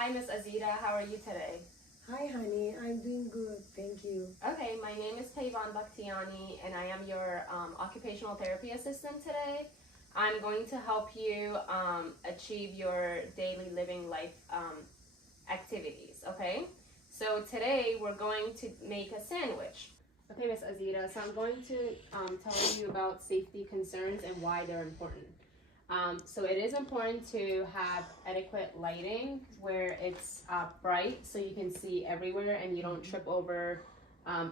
Hi, Miss Azita. How are you today? Hi, honey. I'm doing good. Thank you. Okay, my name is Payvan Bakhtiani, and I am your occupational therapy assistant today. I'm going to help you achieve your daily living life activities, okay? So today we're going to make a sandwich. Okay, Miss Azita, so I'm going to tell you about safety concerns and why they're important. So it is important to have adequate lighting where it's bright so you can see everywhere and you don't trip over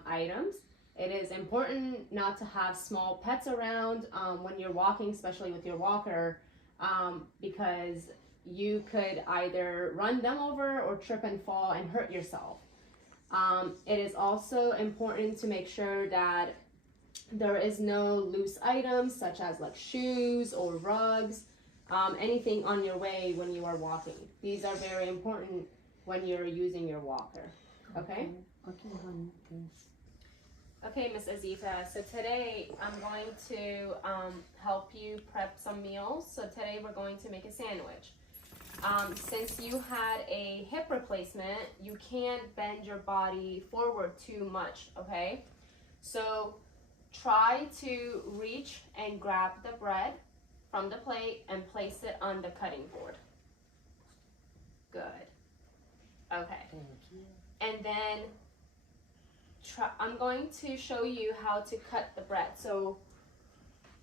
items. It is important not to have small pets around when you're walking, especially with your walker, because you could either run them over or trip and fall and hurt yourself. It is also important to make sure that there is no loose items such as like shoes or rugs, anything on your way when you are walking. These are very important when you're using your walker. Okay? Okay, honey. Thanks. Okay, Miss Azita. So today I'm going to help you prep some meals. So today we're going to make a sandwich. Since you had a hip replacement, you can't bend your body forward too much, okay? So try to reach and grab the bread from the plate and place it on the cutting board. Good. Okay. Thank you. And then I'm going to show you how to cut the bread. So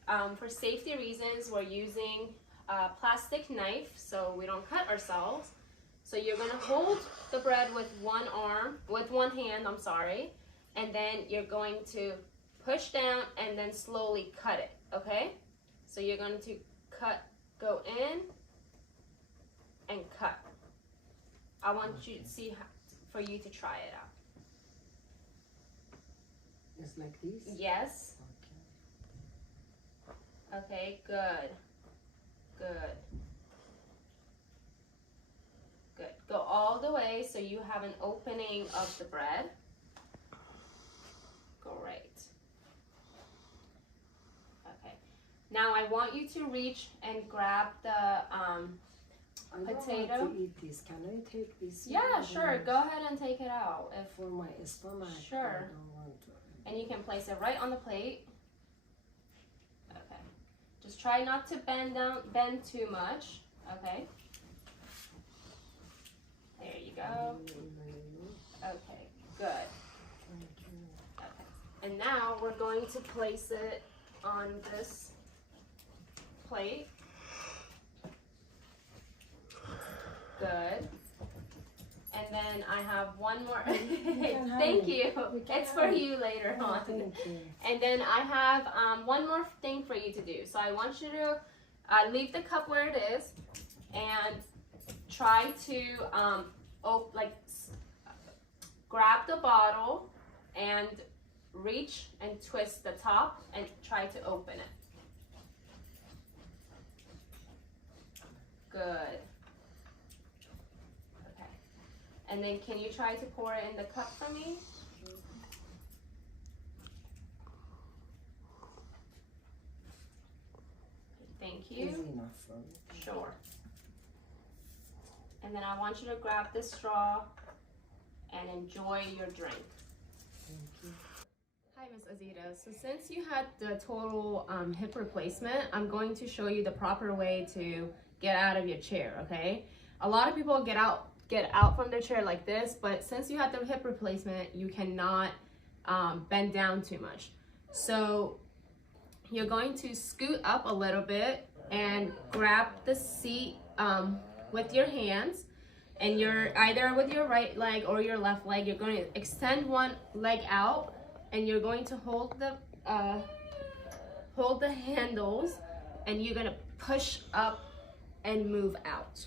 for safety reasons, we're using a plastic knife so we don't cut ourselves. So you're gonna hold the bread with one hand, and then you're going to push down and then slowly cut it, okay? So you're going to go in and cut. I want you to see for you to try it out. Just like this? Yes. Okay, good. Good. Good. Go all the way so you have an opening of the bread. Great. Okay. Now I want you to reach and grab the potato. I don't want to eat this. Can I take this? Yeah, sure. Go ahead and take it out. For my stomach. Sure. I don't want to. And you can place it right on the plate. Okay. Just try not to bend too much. Okay. There you go. Okay, good. Okay. And now we're going to place it on this plate. Good. And then I have one more. Thank you. It's for you later on. Thank you. And then I have one more thing for you to do. So I want you to leave the cup where it is and try to grab the bottle and reach and twist the top and try to open it. Good. Okay. And then can you try to pour it in the cup for me? Thank you. Easy enough for me. Sure. And then I want you to grab this straw and enjoy your drink. Thank you. Hi, Miss Azita. So since you had the total hip replacement, I'm going to show you the proper way to get out of your chair, okay? A lot of people get out from their chair like this, but since you had the hip replacement, you cannot bend down too much. So you're going to scoot up a little bit and grab the seat with your hands, and you're either with your right leg or your left leg, you're going to extend one leg out and you're going to hold the handles and you're going to push up and move out.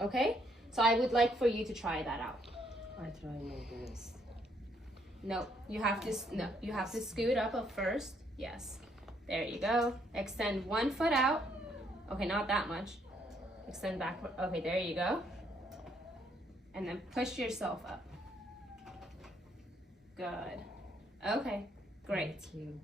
Okay? So I would like for you to try that out. I try like this. No, you have to scoot up first. Yes. There you go. Extend one foot out. Okay, not that much. Extend backward. Okay, there you go. And then push yourself up. Good. Okay, great. Thank you.